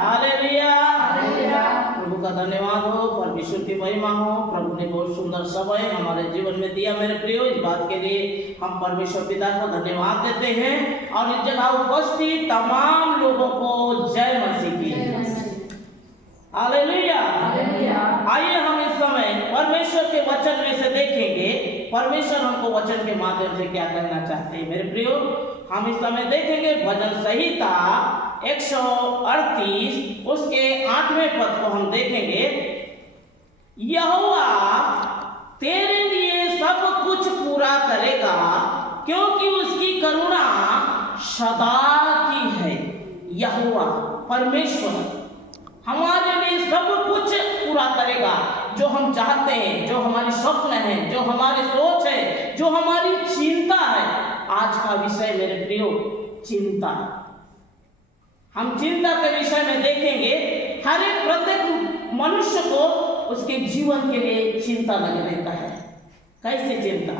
Hallelujah. प्रभु का धन्यवाद हो, परमेश्वर की महिमा हो। प्रभु ने बहुत सुंदर समय हमारे जीवन में दिया मेरे प्रियो। इस बात के लिए हम परमेश्वर पिता को धन्यवाद देते हैं और इस जगह उपस्थित तमाम लोगों को जय मसीह की। हालेलुया। आइए हम इस समय परमेश्वर के वचन में से देखेंगे परमेश्वर हमको वचन के माध्यम से क्या कहना चाहते हैं। मेरे प्रियो, हम इस समय देखेंगे भजन संहिता 138 उसके 8वें पद को हम देखेंगे। यहोवा तेरे लिए सब कुछ पूरा करेगा क्योंकि उसकी करुणा सदा की है। यहोवा परमेश्वर हमारे लिए सब कुछ पूरा करेगा, जो हम चाहते हैं, जो हमारे स्वप्न है, जो हमारी सोच है, जो हमारी चिंता है। आज का विषय मेरे प्रियो चिंता। हम चिंता के विषय में देखेंगे। हर एक प्रत्येक मनुष्य को उसके जीवन के लिए चिंता लगे रहता है। कैसे चिंता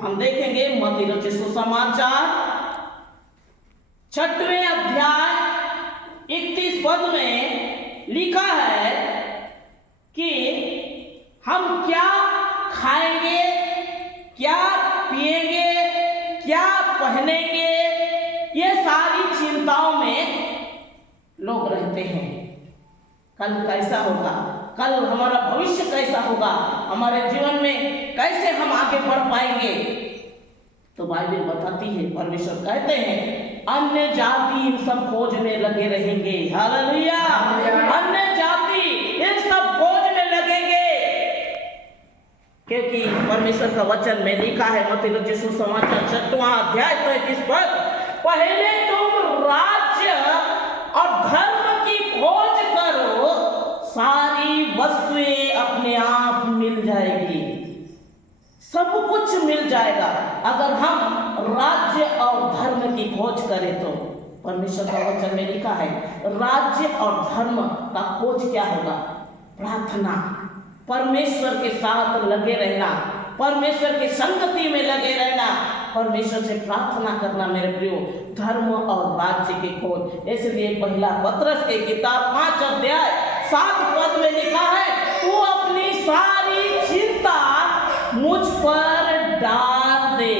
हम देखेंगे। मत्ती रचित सुसमाचार 6वें अध्याय 31 पद में लिखा है कि हम क्या खाएंगे, क्या पिएंगे, क्या पहनेंगे, ये सारी चिंताओं में लोग रहते हैं। कल कैसा होगा, कल हमारा भविष्य कैसा होगा, हमारे जीवन में कैसे हम आगे बढ़ पाएंगे। तो बाइबल बताती है, परमेश्वर कहते हैं अन्य जाति इन सब खोज में लगे रहेंगे। हालेलुया। अन्य जाति इन सब खोज में लगेंगे, क्योंकि परमेश्वर का वचन में लिखा है मत्ती रचित सुसमाचार 6वां अध्याय 33 पद, पहले तुम राज्य और धर्म की खोज करो, सारी वस्तुएं अपने आप मिल जाएगी। सब कुछ मिल जाएगा अगर हम राज्य और धर्म की खोज करें। तो परमेश्वर का वचन में लिखा है राज्य और धर्म का खोज क्या होगा? प्रार्थना, परमेश्वर के साथ लगे रहना, परमेश्वर की संगति में लगे रहना, परमेश्वर से प्रार्थना करना। मेरे प्रियो, धर्म और राज्य की खोज। इसलिए पहला पत्रस की किताब 5 अध्याय 7 पद में लिखा है तू अपनी सारी चिंता मुझ पर डाल दे।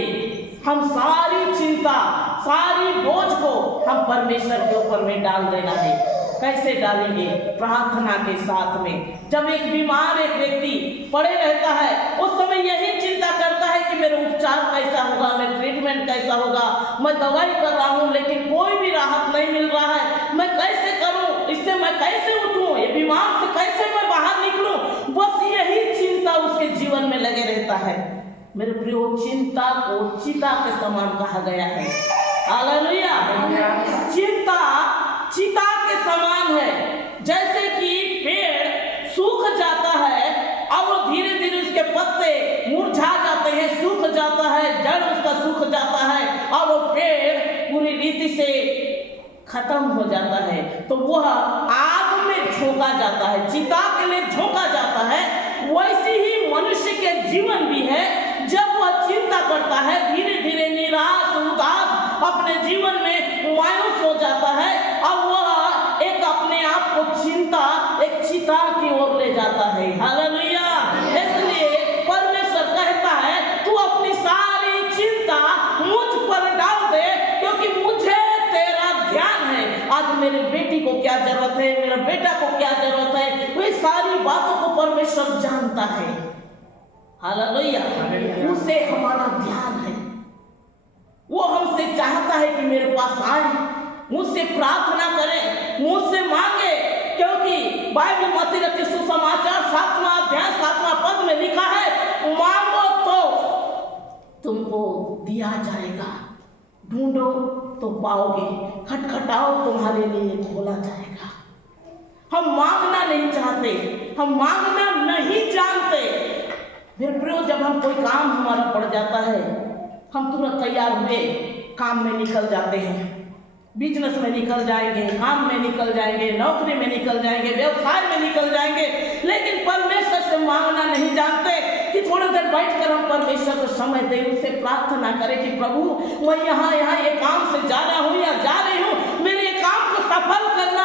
हम सारी चिंता, सारी बोझ को हम परमेश्वर के ऊपर में डाल देना है। कैसे डालेंगे? प्रार्थना के साथ में। जब एक बीमार एक व्यक्ति पड़े रहता है, उस समय यही चिंता करता है कि मेरा उपचार कैसा होगा, मेरा ट्रीटमेंट कैसा होगा, मैं दवाई कर रहा हूँ लेकिन कोई भी राहत नहीं मिल रहा है, मैं कैसे करूँ, इससे मैं कैसे उठूँ, ये बीमार से कैसे मैं बाहर निकलूँ। बस यही चिंता उसके जीवन में लगे रहता है। मेरे प्रियो, चिंता को चिता के समान कहा गया है। हालेलुया। चिंता चिता के समान है। जैसे कि पेड़ सूख जाता है और वो धीरे धीरे उसके पत्ते मुरझा जाते हैं, सूख जाता है, जड़ उसका सूख जाता है और वो पेड़ पूरी रीति से खत्म हो जाता है। तो वह आग में झोंका जाता है, चिता के लिए झोंका जाता है। वैसे ही मनुष्य के जीवन भी है। जब वह चिंता करता है, धीरे धीरे निराश उदास अपने जीवन में मायूस हो जाता है और वह एक अपने आप को चिंता एक चिता की ओर ले जाता है। हालेलुया। इसलिए परमेश्वर कहता है तू अपनी सारी चिंता मुझ पर डाल दे क्योंकि मुझे तेरा ध्यान है। आज मेरी बेटी को क्या जरूरत है, मेरा बेटा को क्या जरूरत है, वे सारी बातों को परमेश्वर जानता है। हालेलुया। उसे हमारा ध्यान है। वो हमसे चाहता है कि मेरे पास आए, मुझसे प्रार्थना करे, मुझसे मांगे, क्योंकि बाइबल मत्ती रचित सुसमाचार 7वां अध्याय 7वां पद में लिखा है मांगो तो तुमको दिया जाएगा, ढूंढो तो पाओगे, खटखटाओ तुम्हारे लिए खोला जाएगा। हम मांगना नहीं चाहते, हम मांगना नहीं जानते। फिर जब हम कोई काम हमारा पड़ जाता है, हम तुरंत तैयार हुए काम में निकल जाते हैं, बिजनेस में निकल जाएंगे, काम में निकल जाएंगे, नौकरी में निकल जाएंगे, व्यवसाय में निकल जाएंगे, लेकिन परमेश्वर से मांगना नहीं जानते कि थोड़ी देर बैठकर हम परमेश्वर को समय दें, उससे प्रार्थना करें कि प्रभु मैं यहाँ ये काम से जा रहा हूँ या जा रही हूँ, मेरे ये काम को सफल करना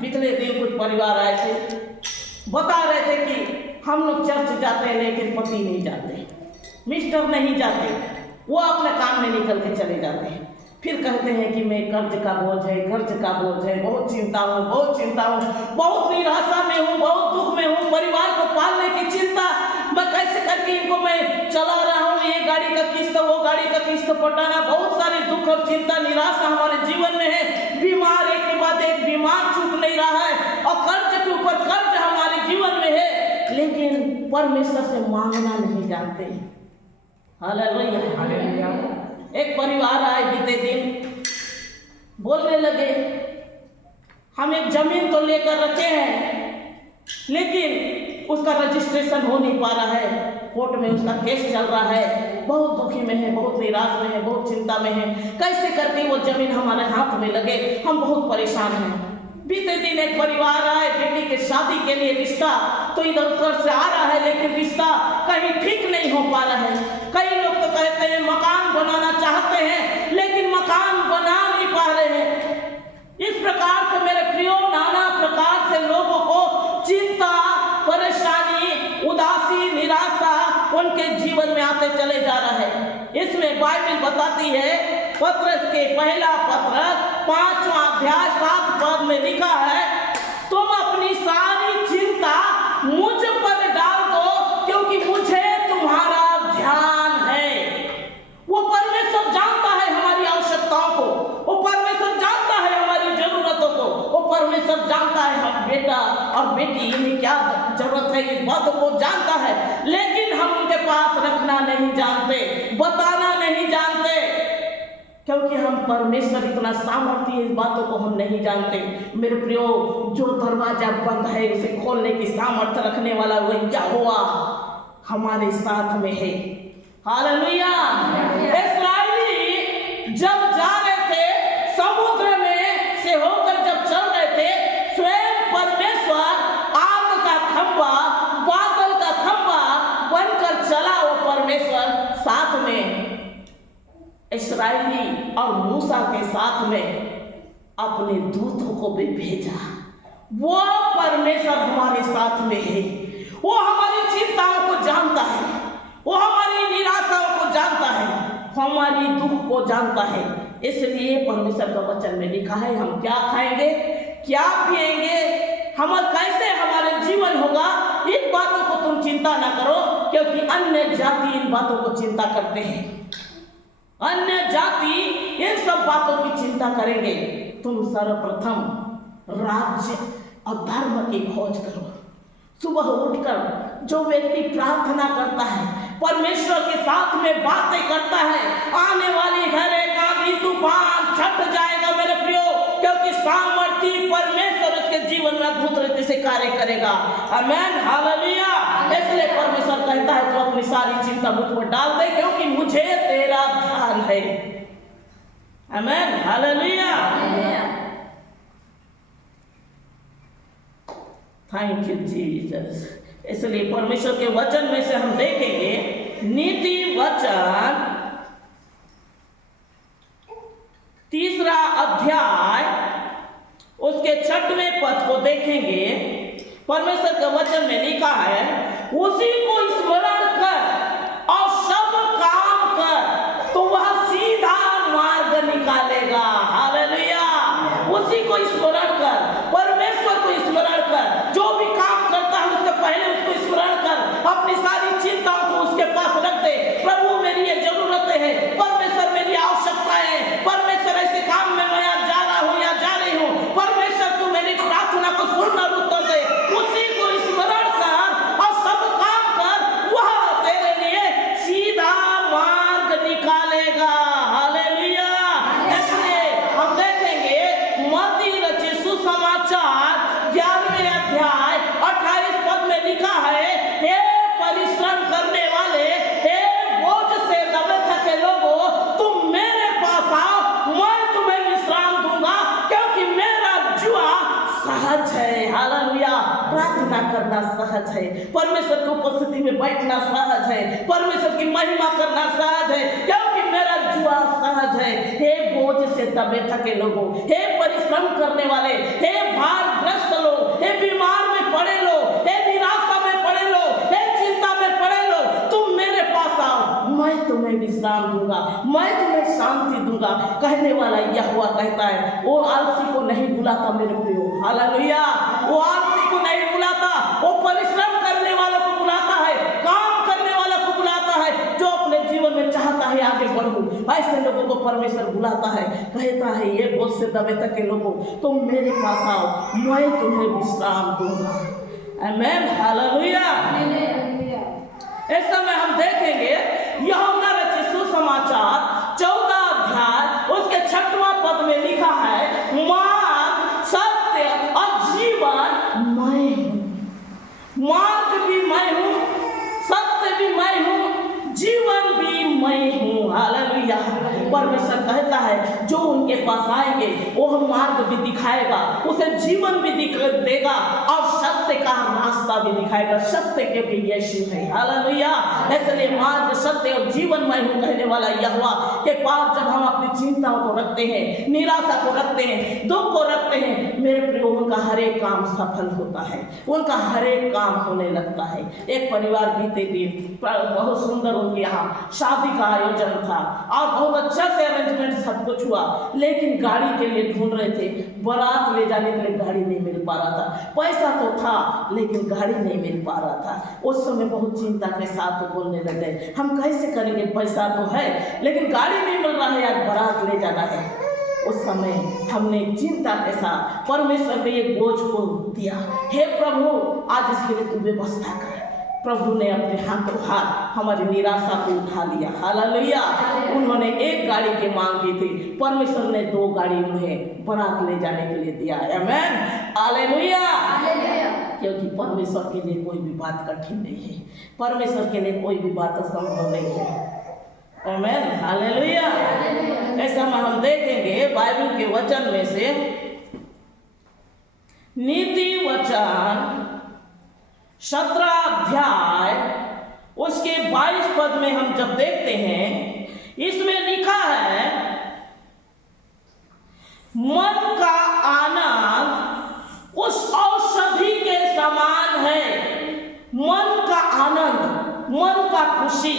पिछले दिन कुछ परिवार आए थे, बता रहे थे कि हम लोग चर्च जाते हैं लेकिन पति नहीं जाते, मिस्टर नहीं जाते, वो अपने काम में निकल के चले जाते हैं। फिर कहते हैं कि मैं कर्ज का बोझ है, बहुत चिंता हूँ, बहुत निराशा में हूँ, बहुत दुख में हूँ, परिवार को पालने की चिंता, मैं कैसे करके इनको मैं चला रहा हूँ, ये गाड़ी का किस्त, वो गाड़ी का किस्त पटाना, बहुत सारी दुख और चिंता निराशा हमारे जीवन में है। बीमार एक के बाद एक बीमार छूट नहीं रहा है और कर्ज के ऊपर कर्ज हमारे जीवन में है, लेकिन परमेश्वर से मांगना नहीं जानते। हालेलुया। एक परिवार आए बीते दिन, बोलने लगे हम एक जमीन तो लेकर रखे हैं लेकिन उसका रजिस्ट्रेशन हो नहीं पा रहा है, कोर्ट में उसका केस चल रहा है, बहुत दुखी में है, बहुत निराश में है, बहुत चिंता में है, कैसे करके वो जमीन हमारे हाथ में लगे, हम बहुत परेशान हैं। बीते दिन एक परिवार आए, बेटी के शादी के लिए रिश्ता तो इधर उधर से आ रहा है लेकिन रिश्ता कहीं ठीक नहीं हो पा रहा है। कई लोग तो कहते हैं मकान बनाना चाहते हैं लेकिन मकान बना नहीं पा रहे हैं। इस प्रकार से मेरे प्रियो नाना प्रकार से लोगों को चिंता, परेशानी, उदासी, निराशा उनके जीवन में आते चले जा रहा है। इसमें बाइबल बताती है, पत्रस के पहला पत्र 5वां अध्याय 7 पद में लिखा है, तुम अपनी सारी चिंता मुझ पर डाल दो क्योंकि मुझे तुम्हारा ध्यान है। वो परमेश्वर जानता है हमारी आवश्यकताओं को, वो परमेश्वर जानता है हमारी जरूरतों को, वो परमेश्वर जानता है हम बेटा और बेटी इन्हें क्या जरूरत है, इस बातों को जानता है, लेकिन हम उनके पास रखना नहीं जानते, बताना नहीं जानते, क्योंकि हम परमेश्वर इतना सामर्थ्य है, इस बातों को हम नहीं जानते। मेरे प्रियो, जो दरवाजा बंद है उसे खोलने की सामर्थ्य रखने वाला वो यहोवा हमारे साथ में है। हालेलुया। इस्राएली जब जा रहे थे समुद्र में से होकर जब चल रहे थे, स्वयं परमेश्वर आग का खंभा, बादल का खंभा बनकर चला, वो परमेश्वर साथ में इस्राएली और मूसा के साथ में अपने दूतों को भी भेजा। वो परमेश्वर हमारे साथ में है, वो हमारी चिंताओं को जानता है, वो हमारी निराशाओं को जानता है, हमारी दुख को जानता है। इसलिए परमेश्वर का वचन में लिखा है, हम क्या खाएंगे, क्या पिएंगे, हम कैसे हमारे जीवन होगा, इन बातों को तुम चिंता ना करो, क्योंकि अन्य जाति इन बातों को चिंता करते हैं। अन्य जाति इन सब बातों की चिंता करेंगे। तुम सर्वप्रथम राज्य और धर्म की खोज करो। सुबह उठकर जो व्यक्ति प्रार्थना करता है, परमेश्वर के साथ में बातें करता है, आने वाली घरे आंधी तूफान छट जाएगा मेरे प्रियो, क्योंकि सामर्थी परमेश्वर उसके जीवन में अद्भुत रीति से कार्य करेगा। आमेन, हालेलुया। इसलिए परमेश्वर कहता है तो अपनी सारी चिंता मुझ पर डाल दे क्योंकि मुझे तेरा ध्यान है। आमेन, हालेलुया। Thank you Jesus. इसलिए परमेश्वर के वचन में से हम देखेंगे नीति वचन 3 अध्याय उसके 6वें पद को देखेंगे। परमेश्वर के वचन में लिखा है, उसी को स्मरण कर और सब काम कर तो वह सीधा मार्ग निकालेगा। हालेलुया। उसी को स्मरण कर, परमेश्वर को स्मरण कर, जो भी काम करता है उससे पहले उसको स्मरण कर, अपनी सारी चिंताओं को उसके पास रख दे। प्रभु मेरी ये जरूरतें हैं, परमेश्वर मेरी आवश्यकताएं हैं, परमेश्वर ऐसे काम में मैं आज जा रहा हूँ या जा रही हूँ, परमेश्वर तू मेरी प्रार्थना को सुनना उत्तर दे। उसी को स्मरण कर और सब काम कर, वह तेरे लिए सीधा मार्ग निकालेगा। हालेलुया। इसलिए हम देखेंगे मत्ती रचित सुसमाचार 11वें अध्याय 28 पद में लिखा है, हे परिश्रम करने वाले, हे बोझ से दबे थके लोगों, तुम मेरे पास आओ, मैं तुम्हें विश्राम दूंगा, क्योंकि मेरा जुआ सहज है। हालेलुया। प्रार्थना करना सहज है, परमेश्वर की उपस्थिति में बैठना सहज है, परमेश्वर की महिमा करना सहज है, क्योंकि मेरा जुआ सहज है। हे बोझ से दबे थके लोगों, हे परिश्रम करने वाले, हे भारग्रस्त लोग, हे बीमार में पड़े लोग, हे निराशा में पड़े लोग, हे चिंता में पड़े लोग, तुम मेरे पास आओ, मैं तुम्हें विश्राम दूंगा, मैं तुम्हें शांति दूंगा। कहने वाला यहोवा कहता है। वो आलसी को नहीं बुलाता मेरे प्रियो, हालेलुया। वो आलसी को नहीं बुलाता, वो परिश्रम करने वालों को बुलाता है, काम करने वालों को बुलाता है, जो अपने जीवन में चाहता है आगे बढ़ूं। ऐसे लोगों को परमेश्वर बुलाता है, कहता है ये बोझ से दबे तक के लोगों, तुम मेरे पास आओ, मैं तुम्हें विश्राम दूंगा। आमीन, हालेलुया। इस समय हम देखेंगे यूहन्ना रचित सुसमाचार 14 अध्याय उसके 6वां पद में लिखा है, मार्ग, सत्य और जीवन मैं हूं। मार्ग भी मैं हूं, सत्य भी मैं हूं, जीवन भी मैं हूं। हालेलुया। परमेश्वर कहता है जो उनके पास आएंगे वो हम मार्ग भी दिखाएगा, उसे जीवन भी देगा और सत्य का रास्ता भी दिखाएगा। सत्य क्योंकि यीशु है। हालेलुया। इसलिए मार्ग, सत्य और जीवन मैं हूं कहने वाला यहोवा के पास जब हम अपनी चिंताओं को रखते हैं, निराशा को रखते हैं, दुख को रखते हैं, मेरे प्रियो उनका हर एक काम सफल होता है, उनका हर एक काम होने लगता है। एक परिवार बीते दिन बहुत सुंदर उनके यहाँ शादी का आयोजन था और बहुत अच्छा से अरेंजमेंट सब कुछ हुआ, लेकिन गाड़ी के लिए ढूंढ रहे थे, बारात ले जाने के लिए गाड़ी नहीं मिल पा रहा था। पैसा तो था लेकिन गाड़ी नहीं मिल पा रहा था। उस समय बहुत चिंता के साथ तो बोलने लगे, हम कैसे करेंगे, पैसा तो है लेकिन गाड़ी नहीं मिल रहा है, आज बारात ले जाना है। उस समय हमने चिंता के साथ परमेश्वर के ये बोझ को दिया, हे प्रभु आज इसके लिए तू व्यवस्था कर। प्रभु ने अपने हाथों हाथ हमारी निराशा को उठा लिया। हालेलुया। उन्होंने एक गाड़ी की मांग की थी, परमेश्वर ने 2 गाड़ी उन्हें बारात ले जाने के लिए दिया। आमीन, हालेलुया। क्योंकि परमेश्वर के लिए कोई भी बात कठिन नहीं है, परमेश्वर के लिए कोई भी बात असंभव नहीं है। आमीन, हालेलुया। ऐसा में हम देखेंगे बाइबल के वचन में से नीति वचन 17 अध्याय उसके 22 पद में हम जब देखते हैं, इसमें लिखा है, मन का आनंद उस औषधि के समान है। मन का आनंद, मन का खुशी,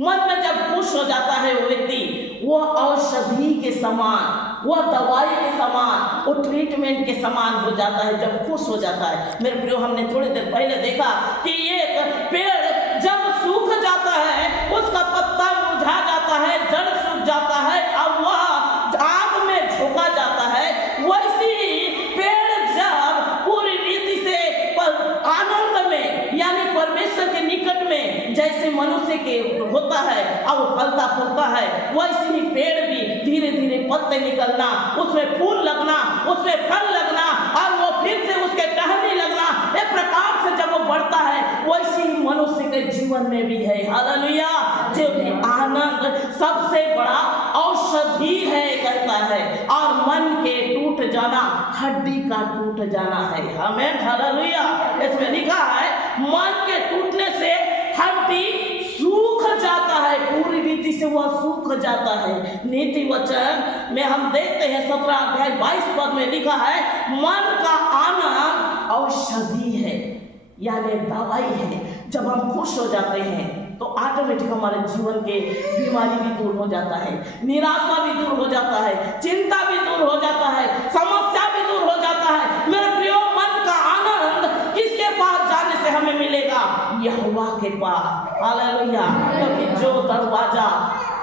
मन में जब खुश हो जाता है वो व्यक्ति, वो औषधि के समान, वो दवाई के समान, वो ट्रीटमेंट के समान हो जाता है जब खुश हो जाता है। मेरे प्रियो, हमने थोड़ी देर पहले देखा कि एक पेड़ जब सूख जाता है, उसका पत्ता मुरझा जाता है, जड़ सूख जाता है और वह आग में झोंका जाता है। वैसे ही पेड़ जब पूरी रीति से आनंद में यानी परमेश्वर के निकट में जैसे मनुष्य के होता है और वो फलता फूलता है, वैसे ही पेड़ भी धीरे धीरे पत्ते निकलना, उसमें फूल लगना, उसमें फल लगना और वो फिर से उसके टहनी लगना, एक प्रकार से जब वो बढ़ता है वैसे ही मनुष्य के जीवन में भी है। हालेलुया। जो भी आनंद सबसे बड़ा औषधि है कहता है, और मन के टूट जाना हड्डी का टूट जाना है। आमीन, हालेलुया। इसमें लिखा है मन के टूटने से हड्डी सूख जाता है, पूरी रीति से वह सूख जाता है। नीति वचन में हम देखते हैं 17 अध्याय 22 पद में लिखा है, मन का आनंद औषधि है यानी दवाई है। जब हम खुश हो जाते हैं तो ऑटोमेटिक हमारे जीवन के बीमारी भी दूर हो जाता है, निराशा भी दूर हो जाता है, चिंता भी दूर हो जाता है, समस्या भी दूर हो जाता है। मेरे प्रियो, मन का आनंद किसके पास जाने से हमें मिलेगा? यहोवा के पास। हालेलुया। क्योंकि जो दरवाजा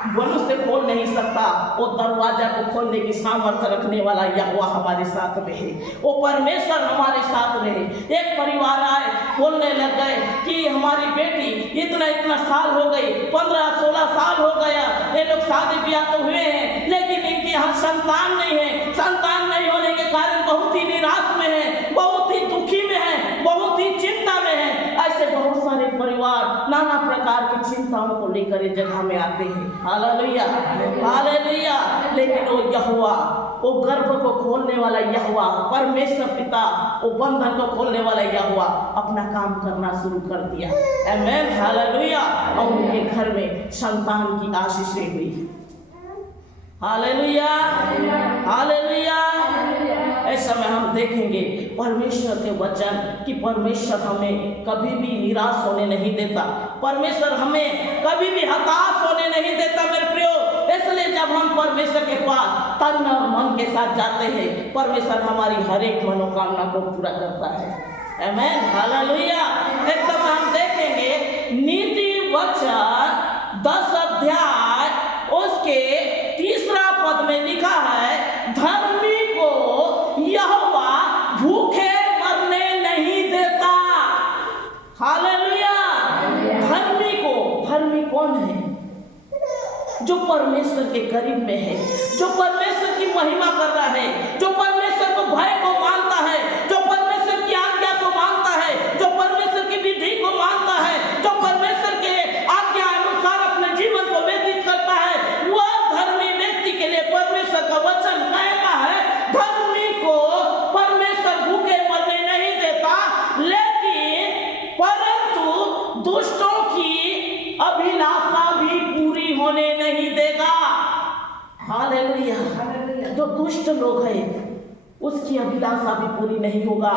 मनुष्य खोल नहीं सकता, वो दरवाजा को खोलने की सामर्थ्य रखने वाला यहोवा हमारे साथ में है, वो परमेश्वर हमारे साथ में है। एक परिवार आए, बोलने लग गए कि हमारी बेटी इतना इतना साल हो गई, 15-16 साल हो गया, ये लोग शादी ब्याह तो हुए हैं लेकिन इनके यहाँ संतान नहीं है। संतान नहीं होने के कारण बहुत ही निराश में है, बहुत ही दुखी में है, बहुत ही चिंता में है। ऐसे बहुत सारे परिवार नाना प्रकार की चिंताओं को लेकर इस जगह में आते हैं। Hallelujah, hallelujah. लेकिन वो यहोवा, वो गर्भ को खोलने वाला यहोवा, परमेश्वर पिता, वो बंधन को खोलने वाला यहोवा अपना काम करना शुरू कर दिया। आमीन, हालेलुया। और उनके घर में संतान की आशीषें हुई। Hallelujah, hallelujah. इस समय हम देखेंगे परमेश्वर के वचन कि परमेश्वर हमें कभी भी निराश होने नहीं देता, परमेश्वर हमें कभी भी हताश होने नहीं देता मेरे प्रियो। इसलिए जब हम परमेश्वर के पास तन और मन के साथ जाते हैं, परमेश्वर हमारी हर एक मनोकामना को पूरा करता है। आमीन, हालेलुया। इस समय हम देखेंगे नीति वचन 10 अध्याय उसके 3 पद में लिखा है, धर्मी को यहोवा भूखे मरने नहीं देता। हालेलुया। धर्मी कौन है? जो परमेश्वर के करीब में है, जो परमेश्वर की महिमा कर रहा है, जो परमेश्वर को भय को मानता है, जो परमेश्वर की आज्ञा को मानता है, जो परमेश्वर की विधि को मानता है, जो परमेश्वर के आज्ञा अनुसार अपने जीवन को व्यतीत करता है, वह धर्मी व्यक्ति के लिए परमेश्वर का वचन कहता है, धर्मी को परमेश्वर भूखे मरने नहीं देता, लेकिन परंतु दुष्टों की अभिलाषा भी पूरी होने नहीं देगा। हालेलुया। जो दुष्ट लोग हैं उसकी अभिलाषा भी पूरी नहीं होगा।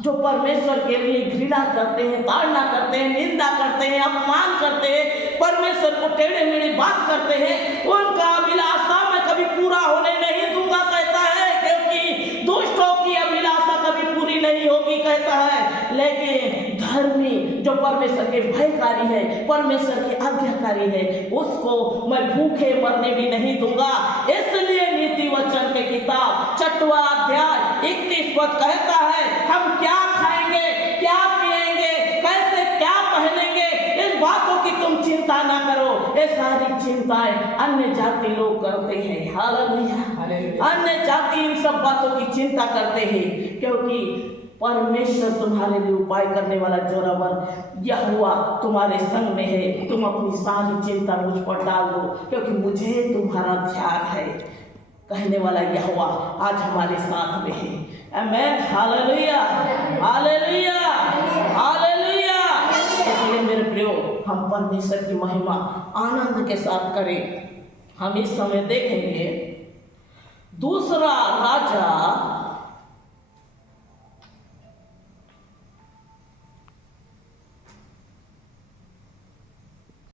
जो परमेश्वर के लिए घृणा करते हैं, ताड़ना करते हैं, निंदा करते हैं, अपमान करते हैं, परमेश्वर को टेढ़े मेढ़े बात करते हैं, उनका अभिलाषा मैं कभी पूरा होने नहीं दूंगा कहता है, क्योंकि दुष्टों की अभिलाषा कभी पूरी नहीं होगी कहता है। लेकिन धर्मी जो परमेश्वर के भयकारी है, परमेश्वर के आज्ञाकारी है, उसको मैं भूखे मरने भी नहीं दूंगा। इसलिए नीति वचन के किताब 6वां अध्याय 31 पद कहता है, हम क्या खाएंगे, क्या पिएंगे, कैसे क्या पहनेंगे, इस बातों की तुम चिंता ना करो। ये सारी चिंताएं अन्य जाति लोग करते हैं। हालेलुया। अन्य जाति इन सब बातों की चिंता करते हैं, क्योंकि परमेश्वर तुम्हारे लिए उपाय करने वाला जोरावर यहोवा तुम्हारे संग में है। तुम अपनी सारी चिंता मुझ पर डाल दो, क्योंकि मुझे तुम्हारा ध्यान है कहने वाला यहोवा आज हमारे साथ में है। आमीन, हालेलुया, हालेलुया, हालेलुया। इसलिए मेरे प्रियो, हम परमेश्वर की महिमा आनंद के साथ करें। हम इस समय देखेंगे 2 राजा